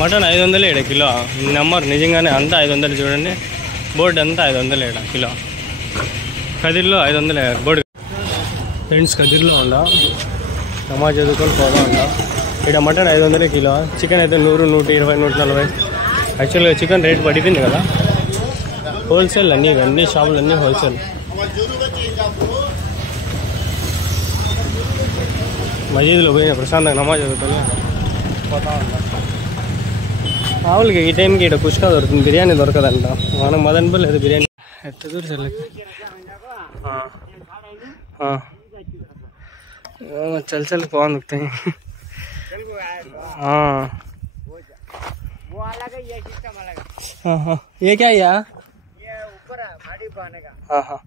Mutton 500 kilo. Number నిజంగానే అంతా 500 చూడండి. బోర్డు అంతా 500 కిలో. కదిర్లో 500 బోర్డు. ఫ్రెండ్స్ కదిర్లో ఉందా నమాజ్ చదువుకొని పోదా ఉందా. ఇక్కడ మటన్ 500 కిలో. చికెన్ అయితే 100, 120, 140. యాక్చువల్గా చికెన్ రేట్ పడిపోయింది కదా. హోల్సేల్ అన్నీ షాపులు అన్నీ హోల్సేల్. మసీదులో పోయిన ప్రశాంతంగా నమాజ్ చదువుకొని పోతా ఉంటాం. మామూలుగా ఈ టైంకి ఇక్కడ పుష్కా దొరుకుతుంది, బిర్యానీ దొరకదంట. మనం మదన్పల్లి లేదు బిర్యానీ. ఎట్ట దూరం చల్లకి चल चल कौन रुकते हैं। हाँ हाँ ये क्या है? ये ऊपर माड़ी पाने का। हाँ हाँ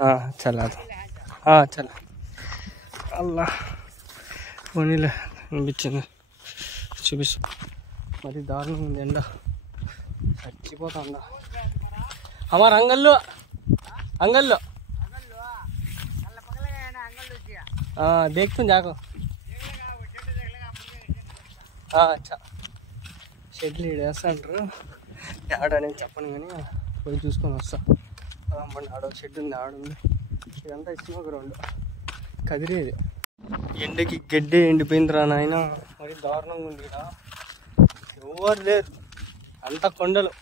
हाँ चला हाँ चला अल्लाह పోనీలే అనిపించింది. చూపిస్తా. మరి దారుణం ఉంది ఎండ, చచ్చిపోతుందా. అమ్మారు అంగల్లో అంగల్లో देखते जाको షెడ్లు వేస్తాంటారు. ఆడనేది చెప్పను కానీ పోయి చూసుకొని వస్తా. మన ఆడ షెడ్ ఉంది, ఆడుంది. ఇదంతా ఇష్టమో గ్రౌండ్ కదిరేది. ఎండకి గడ్డే ఎండిపోయిందిరా నాయన. మరి దారుణంగా ఉంది ఇక్కడ. ఎవరు లేదు, అంత కొండలు,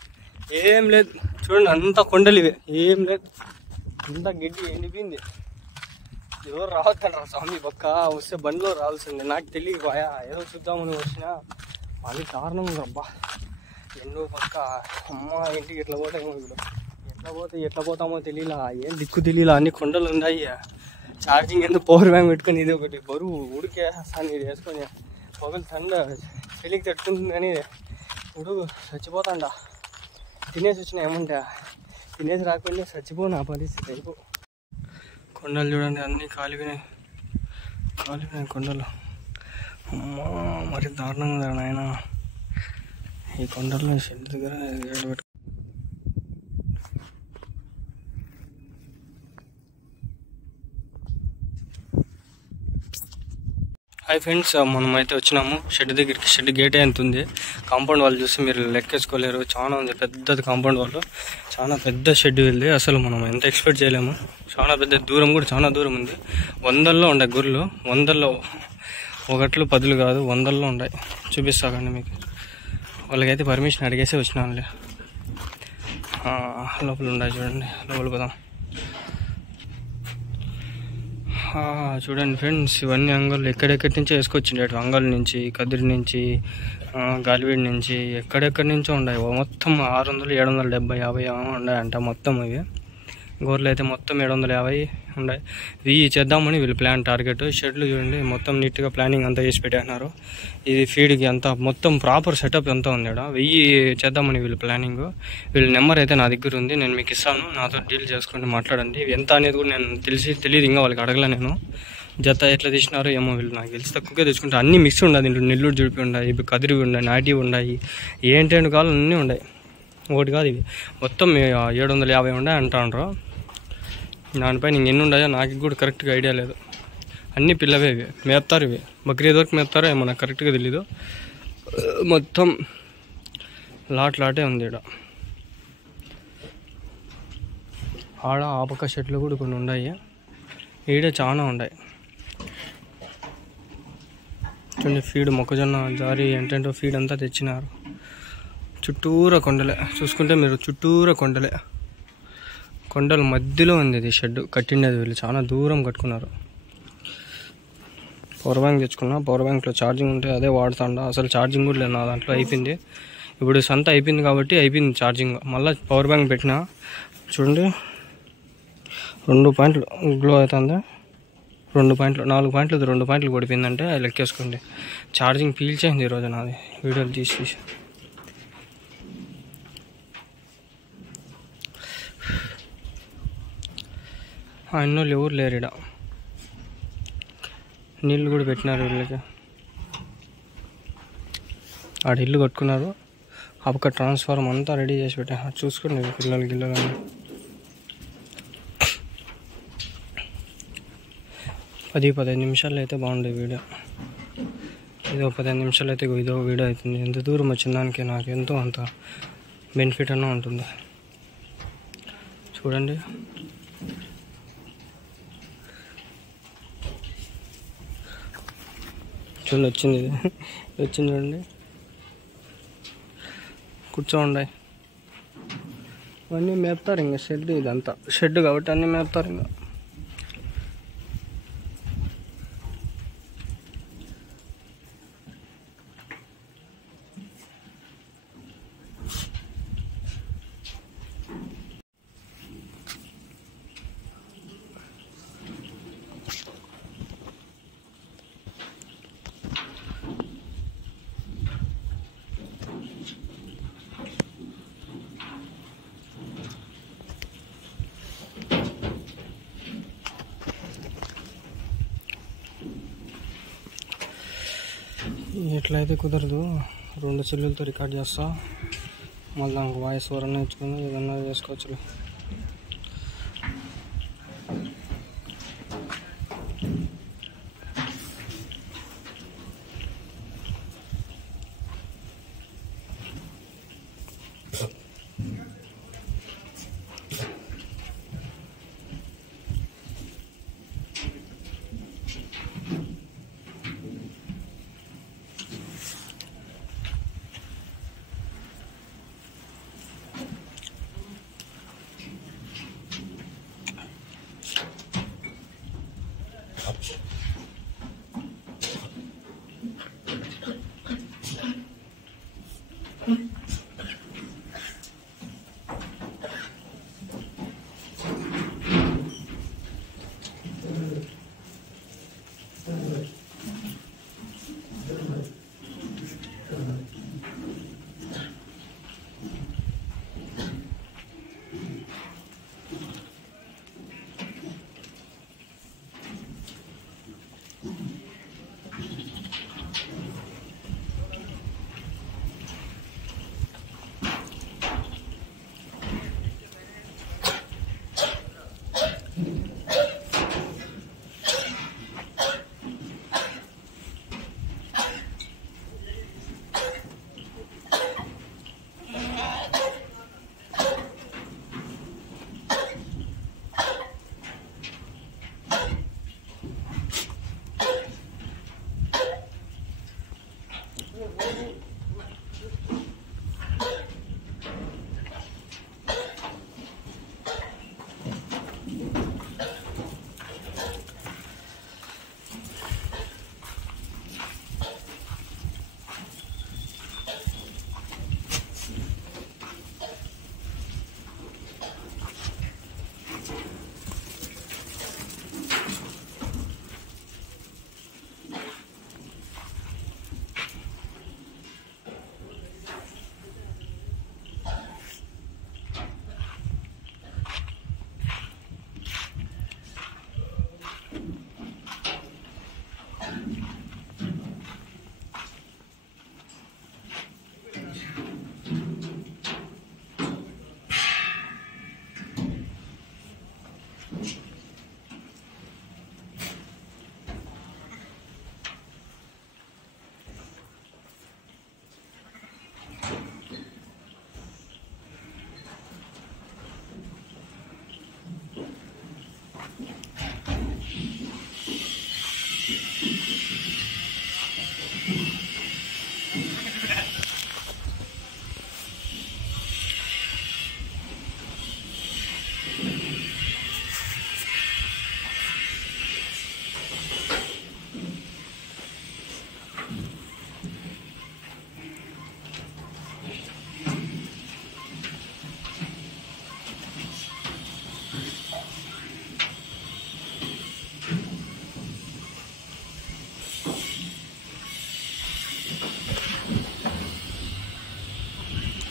ఏం లేదు. చూడండి అంత కొండలు ఇవే, ఏం లేదు. అంత గడ్డి ఎండిపోయింది. ఎవరు రావద్దంటారా స్వామి. పక్క వస్తే బండిలో రావాల్సింది. నాకు తెలియకపోయా, ఏదో చూద్దామని వచ్చినా. అది కారణం అబ్బా. ఎన్నో పక్క అమ్మ ఇంటికి ఎట్లా పోతామో ఇప్పుడు. ఎట్లా పోతామో తెలియలా, ఏం దిక్కు తెలియలా. అన్ని కొండలు ఉన్నాయి. ఛార్జింగ్ ఎందుకు పవర్ బ్యాంక్ పెట్టుకొని ఇది ఒకటి బరువు ఉడికే సార్ ఇది వేసుకొని పొగలు తండ చెలికి తట్టుకుంటుంది. కానీ ఉడుగు చచ్చిపోతాండ. తినేసి వచ్చినా ఏమంటా, తినేసి రాకపోయినా చచ్చిపో. నా పరిస్థితి అయిపో. కొండలు చూడండి అన్నీ కాలిపోయినాయి కొండలు. అమ్మా మరి దారుణంగా ఉంది నాయన. ఈ కొండల్లో షెడ్ దగ్గర ఏడబెట్టు. హాయ్ ఫ్రెండ్స్, మనమైతే వచ్చినాము షెడ్ దగ్గరికి. షెడ్ గేట్ ఎంత ఉంది, కాంపౌండ్ వాళ్ళు చూసి మీరు లెక్కేసుకోలేరు. చాలా ఉంది, పెద్దది కాంపౌండ్ వాళ్ళు. చాలా పెద్ద షెడ్ వెళ్ళి అసలు మనం ఎంత ఎక్స్పెక్ట్ చేయలేము. చాలా పెద్ద దూరం కూడా చాలా దూరం ఉంది. 100లో ఉన్నాయి గొర్రెలు. 100లో 1, 10 కాదు, 100లో ఉన్నాయి. చూపిస్తా కానీ మీకు. వాళ్ళకైతే పర్మిషన్ అడిగేసి వచ్చినానులే. లోపల ఉన్నాయి చూడండి, లోపల పోదాం. చూడండి ఫ్రెండ్స్, ఇవన్నీ అంగళ్ళు ఎక్కడెక్కడి నుంచో వేసుకొచ్చిండే. అంగల్ నుంచి, కదిరి నుంచి, గాలివీడి నుంచి, ఎక్కడెక్కడి నుంచో ఉన్నాయి. మొత్తం 600, 770, 50 ఉన్నాయంట మొత్తం. ఇవి గోర్లు అయితే మొత్తం 750 ఉన్నాయి. 1000 చేద్దామని వీళ్ళు ప్లాన్ టార్గెట్. షెడ్లు చూడండి మొత్తం నీట్గా ప్లానింగ్ అంతా చేసి పెట్టేస్తున్నారు. ఇది ఫీడ్కి అంతా మొత్తం ప్రాపర్ సెటప్ ఎంత ఉంది ఇక్కడ. 1000 చేద్దామని వీళ్ళు ప్లానింగ్. వీళ్ళ నెంబర్ అయితే నా దగ్గర ఉంది, నేను మీకు ఇస్తాను. నాతో డీల్ చేసుకొని మాట్లాడండి. ఎంత అనేది కూడా నేను తెలియదు, ఇంకా వాళ్ళకి అడగలే నేను. జత ఎట్లా తీసినారో ఏమో వీళ్ళు. నాకు తెలిసి తక్కువగా తెచ్చుకుంటే అన్నీ మిక్స్ ఉండదు. దీంట్లో నెల్లూరు జుడిపి ఉన్నాయి, ఇవి కదిరి ఉన్నాయి, నాటివి ఉన్నాయి, ఏంటంటే కావాలి అన్నీ ఉన్నాయి. ఒకటి కాదు, ఇవి మొత్తం 750 ఉన్నాయి అంటారు. దానిపైన ఇంకెన్ని ఉన్నాయో నాకు కూడా కరెక్ట్గా ఐడియా లేదు. అన్నీ పిల్లవే, ఇవి మేపుతారు. ఇవి బక్రీద్ వరకు మేపుతారో ఏమో నాకు కరెక్ట్గా తెలీదు. మొత్తం లాటే ఉంది ఇక్కడ. ఆడ ఆపక చెట్లు కూడా కొన్ని ఉన్నాయి. ఈడే చాలా ఉన్నాయి చూడండి. ఫీడ్ మొక్కజొన్న జారి ఏంటంటే ఫీడ్ అంతా తెచ్చినారు. చుట్టూరా కొండలే, చూసుకుంటే మీరు చుట్టూరా కొండలే. కొండల మధ్యలో ఉంది ఇది షెడ్ కట్టిండేది. వీళ్ళు చాలా దూరం కట్టుకున్నారు. పవర్ బ్యాంక్ తెచ్చుకున్నా. పవర్ బ్యాంక్లో ఛార్జింగ్ ఉంటే అదే వాడుతాండా. అసలు ఛార్జింగ్ కూడా లేదు నా దాంట్లో, అయిపోయింది. ఇప్పుడు సంత అయిపోయింది కాబట్టి అయిపోయింది ఛార్జింగ్. మళ్ళీ పవర్ బ్యాంక్ పెట్టినా చూడండి 2 పాయింట్లు గ్లో అవుతుంది. 2 పాయింట్లు 4 పాయింట్లు 2 పాయింట్లు కొడిపోయిందంటే లెక్కేసుకోండి. ఛార్జింగ్ పీల్చేసింది ఈరోజు నాది వీడియోలు తీసి. అన్నోళ్ళు ఎవరు లేరు ఇక్కడ. నీళ్ళు కూడా పెట్టినారు వీళ్ళకి. ఆడ ఇల్లు కట్టుకున్నారు. అప్పక ట్రాన్స్ఫార్మర్ అంతా రెడీ చేసి పెట్టారు. చూసుకోండి పిల్లలు 10-15 నిమిషాల్లో అయితే బాగుండే వీడియో. ఇది ఒక 15 నిమిషాలు అయితే ఇదో వీడియో అవుతుంది. ఎంత దూరం వచ్చిన దానికి నాకు ఎంతో అంత బెనిఫిట్ అన్న ఉంటుంది. చూడండి వచ్చింది, ఇది వచ్చింది చూడండి. కూర్చోండి, ఇవన్నీ మేపుతారు. ఇంకా షెడ్, ఇదంతా షెడ్ కాబట్టి అన్నీ మేపుతారు. ఇంకా ఇట్లయితే కుదరదు. 2 సెల్లులతో రికార్డ్ చేస్తా, మళ్ళీ నాకు వాయిస్ ఓవర్ అన్న ఇచ్చుకుని ఏదన్నా చేసుకోవచ్చులే.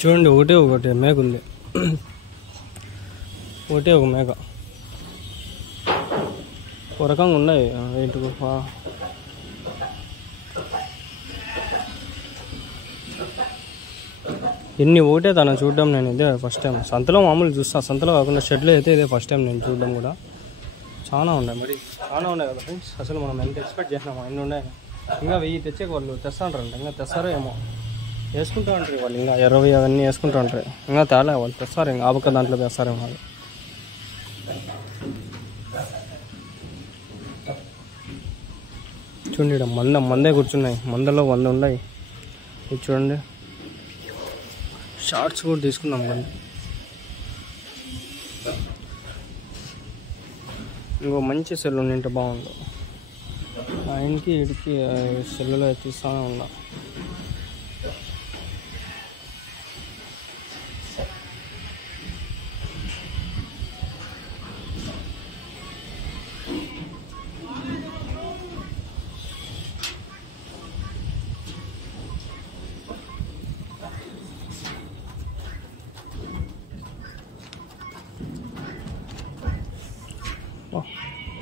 చూడండి, ఒకటే మేక ఉంది. ఒకటే ఒక మేక ఒక రకంగా ఉన్నాయి. ఏంటి ఎన్ని ఒకటే తన చూడడం నేను ఇదే ఫస్ట్ టైం. సంతలో మామూలు చూస్తా, సంతలో కాకుండా షెడ్లో అయితే ఇదే ఫస్ట్ టైం నేను చూడడం కూడా. చాలా ఉన్నాయి, మరి చాలా ఉన్నాయి కదా ఫ్రెండ్స్. అసలు మనం ఎంత ఎక్స్పెక్ట్ చేసినాము, అన్నీ ఉన్నాయి. ఇంకా 1000 తెచ్చే వాళ్ళు తెస్తాంటారంట, ఇంకా తెస్తారో ఏమో. వేసుకుంటూ ఉంటారు వాళ్ళు, ఇంకా 20 అవన్నీ వేసుకుంటూ ఉంటారు. ఇంకా తేలే వాళ్ళు, తెస్తారు ఇంకా ఆబక్క దాంట్లో తెస్తారేమో వాళ్ళు. చూడండి ఇక్కడ మందే కూర్చున్నాయి, మందలో 100 ఉన్నాయి. ఇది చూడండి, షార్ట్స్ కూడా తీసుకున్నాం మంది. ఇంకో మంచి సెల్ ఉండింటే బాగుండు. ఆయనకి వీడికి సెల్లులో తీస్తానే ఉన్నా.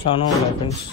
చాలా ఉన్నాయి ఫ్రెండ్స్.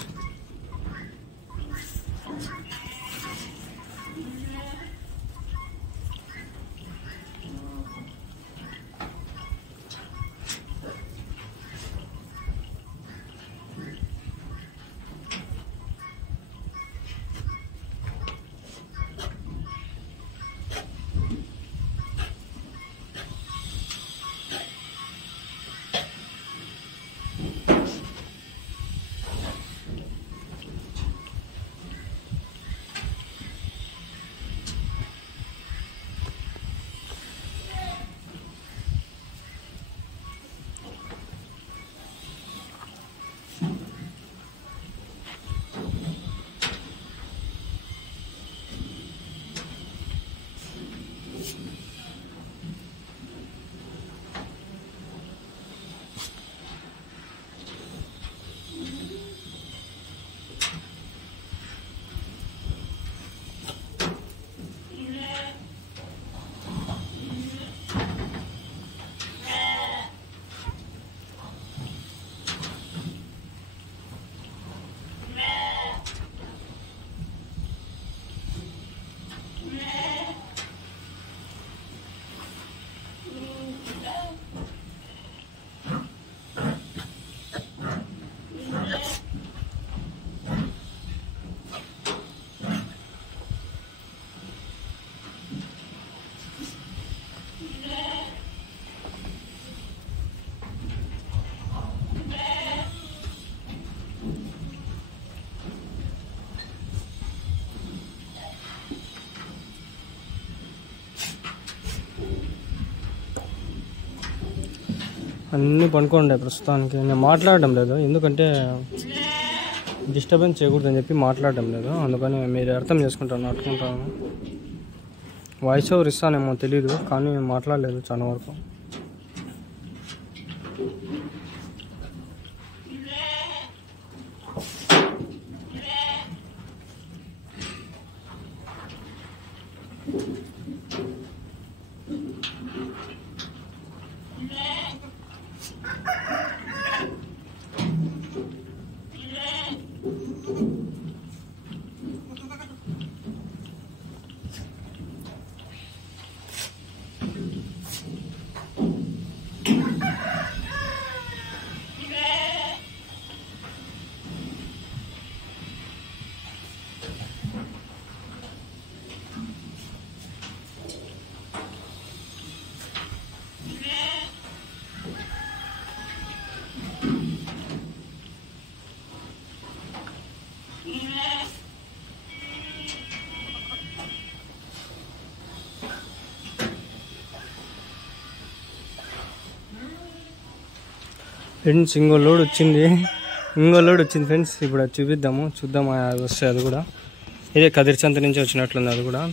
అన్నీ పనుకోండి ప్రస్తుతానికి. నేను మాట్లాడడం లేదు, ఎందుకంటే డిస్టర్బెన్స్ చేయకూడదని చెప్పి మాట్లాడడం లేదు. అందుకని మీరు అర్థం చేసుకుంటాను, అట్టుకుంటాను. వాయిస్ ఓవర్ ఇస్తానేమో తెలీదు, కానీ మాట్లాడలేదు చాలా వరకు. ఫ్రెండ్స్ ఇంకో లోడ్ వచ్చింది ఫ్రెండ్స్. ఇప్పుడు అది చూద్దాం అది వస్తే. అది కూడా ఇదే కదిర్చంత నుంచి వచ్చినట్లుంది అది కూడా.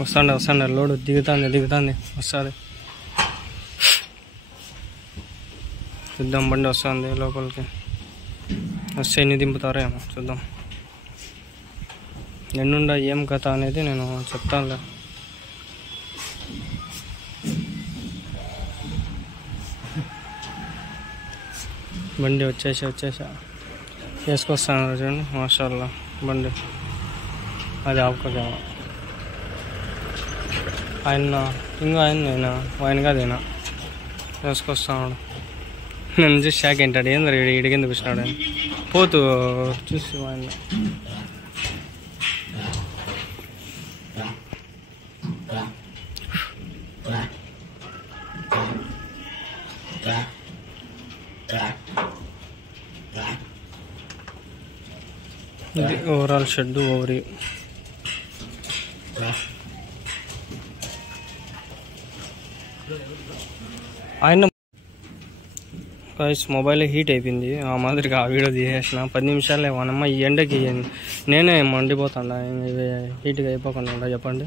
వస్తాండి లోడ్ దిగుతుంది వస్తుంది. చూద్దాం బండి వస్తుంది లోపలికి. వస్తే ఎన్ని దింపుతారో ఏమో చూద్దాం. ఎన్నుండ ఏం కథ అనేది నేను చెప్తానులే. బండి వచ్చేసా వేసుకొస్తాను చూడండి. మాషాల్లా బండి అది ఆపుకోకేమో. ఆయన కాదేనా వేసుకొస్తాడు. నన్ను చూసి షాక్ ఏంటాడు, ఏంద్ర ఇడికెందుకు వచ్చినాడు అని. పోతూ చూసి ఆయన ఇది ఓవరాల్ షెడ్ ఓవరీ. ఆయన మొబైల్ హీట్ అయిపోయింది. ఆ మాదిరిగా ఆ వీడియో తీసేసిన 10 నిమిషాలే. వనమ్మ ఈ ఎండకి నేనే మండిపోతాడా హీట్గా అయిపోకుండా చెప్పండి.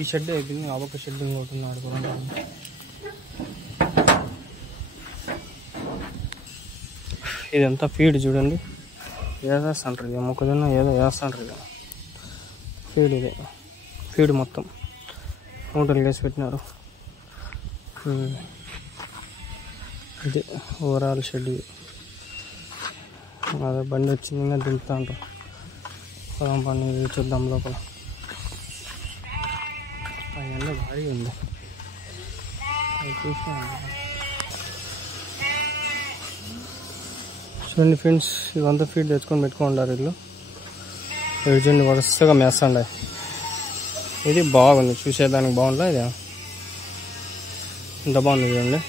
ఈ షెడ్ అయిపోయింది. ఆ పక్క షెడ్ ఇంకోటి ఆడుకోవడం. ఇదంతా ఫీడ్ చూడండి. వేసేస్తుంటారు ఇది, మొక్కజొన్న ఏదో వేస్తుంటారు ఇది. ఫీడ్ ఇది, ఫీడ్ మొత్తం మూటలు వేసి పెట్టినారు. ఇది ఓవరాల్ షెడ్. ఇది అదే బండి వచ్చింది ఇంకా దింపుతా ఉంటారు. పొలం పని చూద్దాం లోపల. ఎండ భారీ ఉంది చూడండి ఫ్రెండ్స్. ఇవంతా ఫీడ్ తెచ్చుకొని పెట్టుకుంటారు వీళ్ళు. చూడండి వరుసగా మేస్తాండే. ఇది బాగుంది, చూసేదానికి బాగుందా? ఇది ఇంత బాగుంది చూడండి.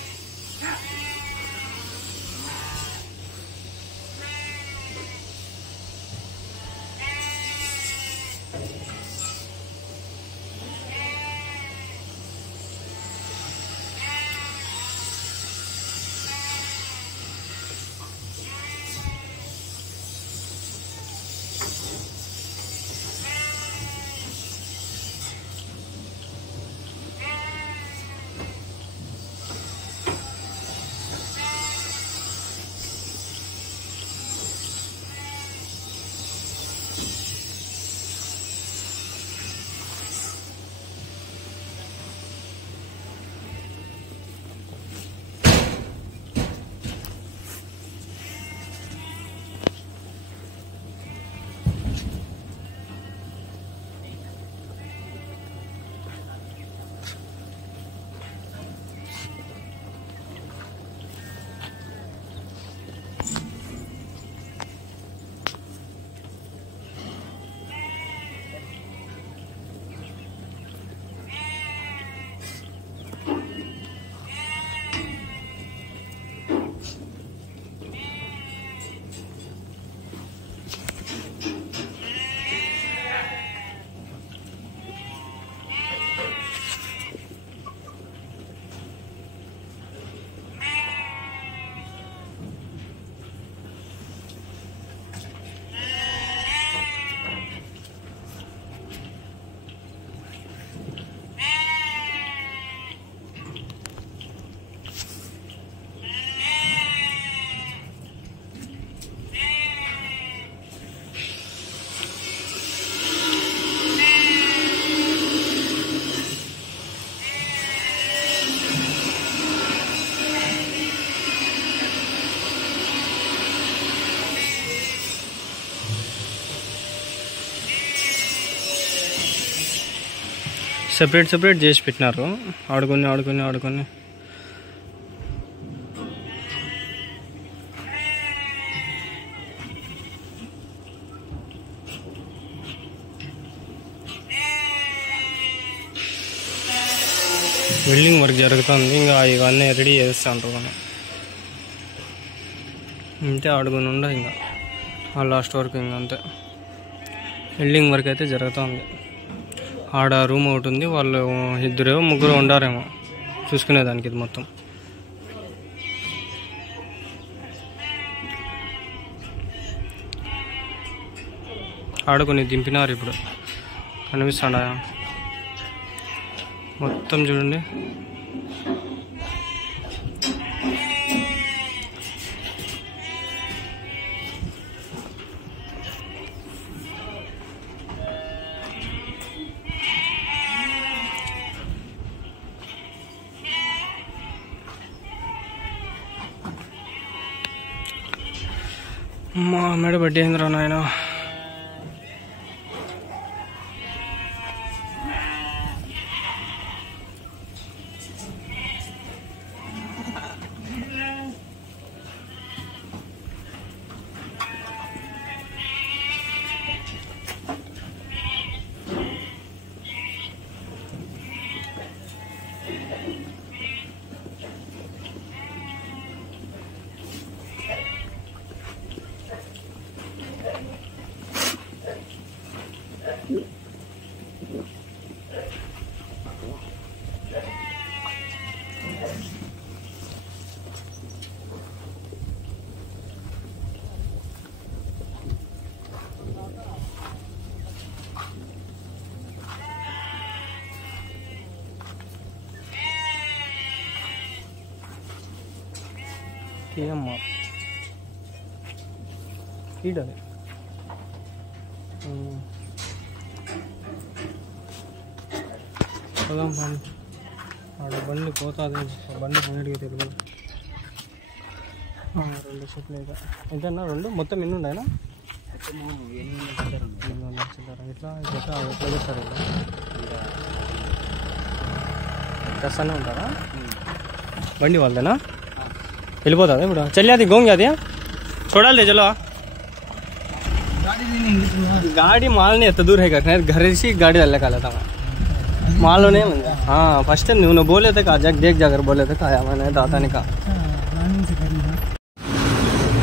సెపరేట్ చేసి పెట్టినారు. ఆడుకొని బిల్డింగ్ వర్క్ జరుగుతుంది. ఇంకా ఇవన్నీ రెడీ చేస్తుంటారు మనం. అంతే ఆడుకుని ఉండ ఇంకా లాస్ట్ వరకు ఇంకా అంతే. బిల్డింగ్ వర్క్ అయితే జరుగుతుంది. ఆడ రూమ్ ఒకటి ఉంది. వాళ్ళు 2-3 ఉండారేమో చూసుకునేదానికి. ఇది మొత్తం ఆడుకొని దింపినారు. ఇప్పుడు కనిపిస్తాడా మొత్తం చూడండి. మా మెడ బడ్డీ ఏంద్రా నాయన. అమ్మా ఈడది పోదాం బండి. ఆడ బండి పోతుంది. బండి పన్నెండుకి తెలియదు. 2 సెట్లు అయితే ఎంతన్నా 2 మొత్తం ఎన్ని ఉన్నాయన్నా? ఇట్లా చేస్తారు. చేస్తానే ఉంటారా? బండి వాళ్ళదేనా? వెళ్ళిపోతుంది ఇప్పుడు. చల్లి గోంగి అది छोड़ाल चलो. गाड़ी माल नहीं इतना दूर है घर से गाड़ी वाले का लेता मैं माल नहीं मिलता. हाँ फर्स्ट నువ్వు बोले थे का जग देख जाकर बोले थे खाया मैंने दाता ने कहा.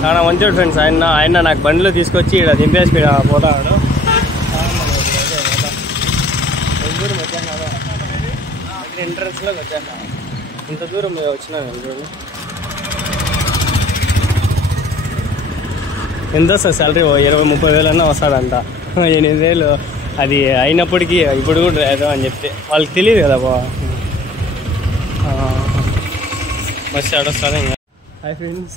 చాలా మంచోడు ఫ్రెండ్స్ ఆయన నాకు బండిలో తీసుకొచ్చి ఇక్కడ దింపేసి పోతాడు. ఎంట్రన్స్లోకి వచ్చాక ఇంత దూరం వచ్చినా చూడండి. ఎంత వస్తుంది శాలరీ? 20-30 వేలు అన్నా వస్తాడంట. 8 వేలు అది అయినప్పటికీ ఇప్పుడు కూడా లేదు అని చెప్తే వాళ్ళకి తెలియదు కదా బా. బస్ ఆడొస్తాను ఇంకా. హాయ్ ఫ్రెండ్స్,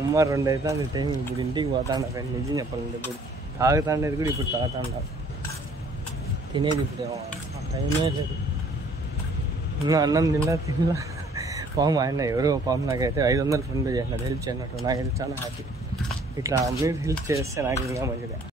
అమ్మ 2 అవుతుంది టైం. ఇప్పుడు ఇంటికి పోతాను ఫ్రెండ్. నిజం చెప్పాలంటే ఇప్పుడు తాగుతాండేది కూడా ఇప్పుడు తాగుతాండ. తినేది ఇప్పుడు టైమే లేదు. ఇంకా అన్నం తినలా పాము ఆయన ఎవరో పాము నాకైతే 500 ఫోన్పే చేసినాడు హెల్ప్ చేయనట్టు. నాకైతే చాలా హ్యాపీ. ఇట్లా మీరు హెల్ప్ చేస్తే నాకు ఇంకా మంచిగా.